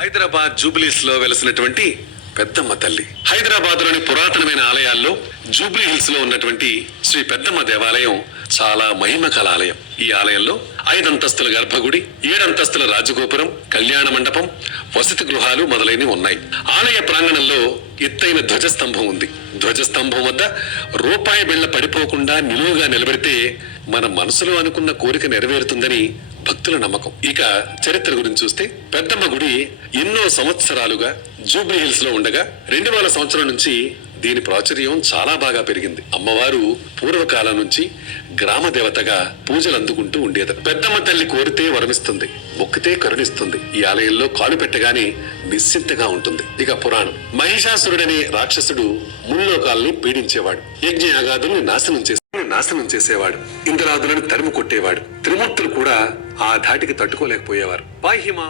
హైదరాబాద్ జూబ్లీస్ లో వెలసినటువంటి పెద్దమ్మ తల్లి. హైదరాబాద్ లోని పురాతనమైన ఆలయాల్లో జూబ్లీ హిల్స్ లో ఉన్నటువంటి శ్రీ పెద్దమ్మ దేవాలయం చాలా మహిమకల ఆలయం. ఈ ఆలయంలో 5 అంతస్తుల గర్భగుడి, 7 అంతస్తుల రాజగోపురం, కళ్యాణ మండపం, వసతి గృహాలు మొదలైనవి ఉన్నాయి. ఆలయ ప్రాంగణంలో ఎత్తైన ధ్వజస్తంభం ఉంది. ధ్వజస్తంభం వద్ద రూపాయి బిళ్ళ పడిపోకుండా నిలువుగా నిలబడితే మన మనసులో అనుకున్న కోరిక నెరవేరుతుందని భక్తుల నమ్మకం. ఇక చరిత్ర గురించి చూస్తే పెద్దమ్మ గుడి ఎన్నో సంవత్సరాలుగా జూబ్లీ హిల్స్ లో ఉండగా 2000 సంవత్సరం నుంచి దీని ప్రాచుర్యం చాలా బాగా పెరిగింది. అమ్మవారు పూర్వకాలం నుంచి గ్రామ దేవతగా పూజలు అందుకుంటూ ఉండేది. పెద్దమ్మ తల్లి కోరితే వరమిస్తుంది, మొక్కితే కరుణిస్తుంది. ఈ ఆలయంలో కాలు పెట్టగానే నిశ్చింతగా ఉంటుంది. ఇక పురాణం. మహిషాసురుడనే రాక్షసుడు ముల్లోకాల్ని పీడించేవాడు. యజ్ఞయాగాదుల్ని నాశనం చేసేవాడు. ఇంద్రాదులను తరిమి కొట్టేవాడు. త్రిమూర్తులు కూడా ఆ ధాటికి తట్టుకోలేకపోయేవారు. పాహిమా